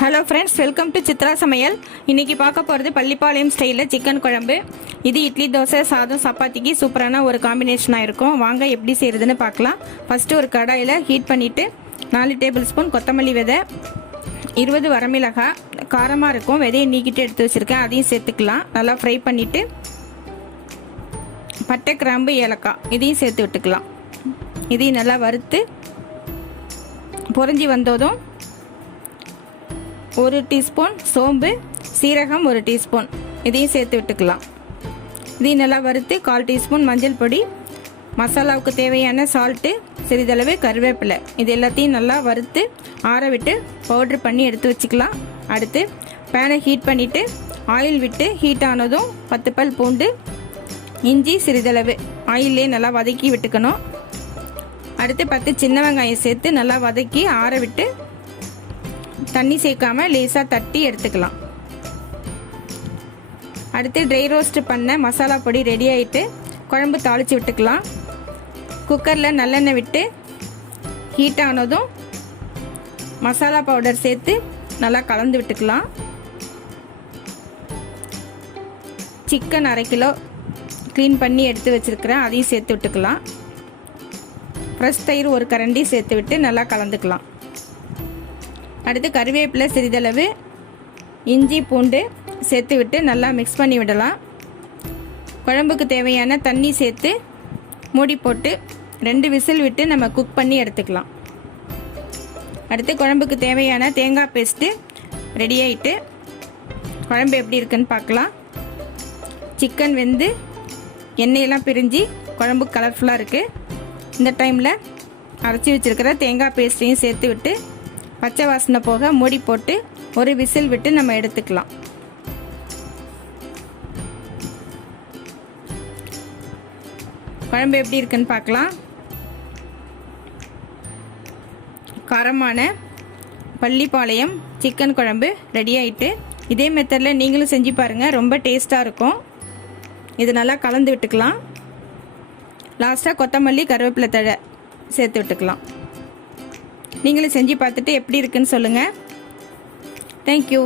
Hello friends, welcome to Chitra சமையல். இன்றைக்கி பார்க்க போகிறது பள்ளிப்பாளையம் ஸ்டைலில் சிக்கன் குழம்பு. இது இட்லி, தோசை, சாதம், சப்பாத்திக்கு சூப்பரான ஒரு காம்பினேஷனாக இருக்கும். வாங்க எப்படி செய்கிறதுன்னு பார்க்கலாம். ஃபஸ்ட்டு ஒரு கடாயில் ஹீட் பண்ணிவிட்டு 4 டேபிள் ஸ்பூன் கொத்தமல்லி விதை, 20 வரமிளகாய், காரமாக இருக்கும், விதையை நீக்கிட்டு எடுத்து வச்சுருக்கேன், அதையும் சேர்த்துக்கலாம். நல்லா ஃப்ரை பண்ணிவிட்டு பட்டை, கிராம்பு, ஏலக்காய் இதையும் சேர்த்து விட்டுக்கலாம். இதையும் நல்லா வறுத்து பொரிஞ்சி வந்ததும் 1 டீஸ்பூன் சோம்பு, சீரகம் 1 டீஸ்பூன் இதையும் சேர்த்து விட்டுக்கலாம். இதையும் நல்லா வறுத்து 1/4 டீஸ்பூன் மஞ்சள் பொடி, மசாலாவுக்கு தேவையான சால்ட்டு, சிறிதளவு கருவேப்பிலை, இது எல்லாத்தையும் நல்லா வறுத்து ஆற விட்டு பவுட்ரு பண்ணி எடுத்து வச்சுக்கலாம். அடுத்து பேனை ஹீட் பண்ணிவிட்டு ஆயில் விட்டு ஹீட் ஆனதும் 10 பல் பூண்டு, இஞ்சி சிறிதளவு ஆயிலே நல்லா வதக்கி விட்டுக்கணும். அடுத்து 10 சின்ன வெங்காயம் சேர்த்து நல்லா வதக்கி ஆற விட்டு தண்ணி சேர்க்காம லேசாக தட்டி எடுத்துக்கலாம். அடுத்து ட்ரை ரோஸ்ட் பண்ண மசாலா பொடி ரெடி ஆகிட்டு குழம்பு தாளித்து விட்டுக்கலாம். குக்கரில் நல்லெண்ணெய் விட்டு ஹீட் ஆனதும் மசாலா பவுடர் சேர்த்து நல்லா கலந்து விட்டுக்கலாம். சிக்கன் 1/2 கிலோ க்ளீன் பண்ணி எடுத்து வச்சுருக்கிறேன், அதையும் சேர்த்து விட்டுக்கலாம். ஃப்ரெஷ் தயிர் 1 கரண்டி சேர்த்து விட்டு நல்லா கலந்துக்கலாம். அடுத்து கருவேப்பிலை சிறிதளவு, இஞ்சி, பூண்டு சேர்த்து விட்டு நல்லா மிக்ஸ் பண்ணி விடலாம். குழம்புக்கு தேவையான தண்ணி சேர்த்து மூடி போட்டு 2 விசில் விட்டு நம்ம குக் பண்ணி எடுத்துக்கலாம். அடுத்து குழம்புக்கு தேவையான தேங்காய் பேஸ்ட்டு ரெடி ஆகிட்டு குழம்பு எப்படி இருக்குன்னு பார்க்கலாம். சிக்கன் வெந்து எண்ணெயெல்லாம் பிரிஞ்சு குழம்பு கலர்ஃபுல்லாக இருக்குது. இந்த டைமில் அரைச்சி வச்சுருக்கிற தேங்காய் பேஸ்ட்டையும் சேர்த்து விட்டு பச்சை வாசனை போக மூடி போட்டு 1 விசில் விட்டு நம்ம எடுத்துக்கலாம். குழம்பு எப்படி இருக்குன்னு பார்க்கலாம். காரமான பள்ளிப்பாளையம் சிக்கன் குழம்பு ரெடி ஆகிட்டு இதே மெத்தடில் நீங்களும் செஞ்சு பாருங்கள், ரொம்ப டேஸ்ட்டாக இருக்கும். இது நல்லா கலந்து விட்டுக்கலாம். லாஸ்ட்டாக கொத்தமல்லி, கருவேப்பிலை தழை சேர்த்து விட்டுக்கலாம். நீங்களும் செஞ்சு பார்த்துட்டு எப்படி இருக்குன்னு சொல்லுங்கள். தேங்க்யூ.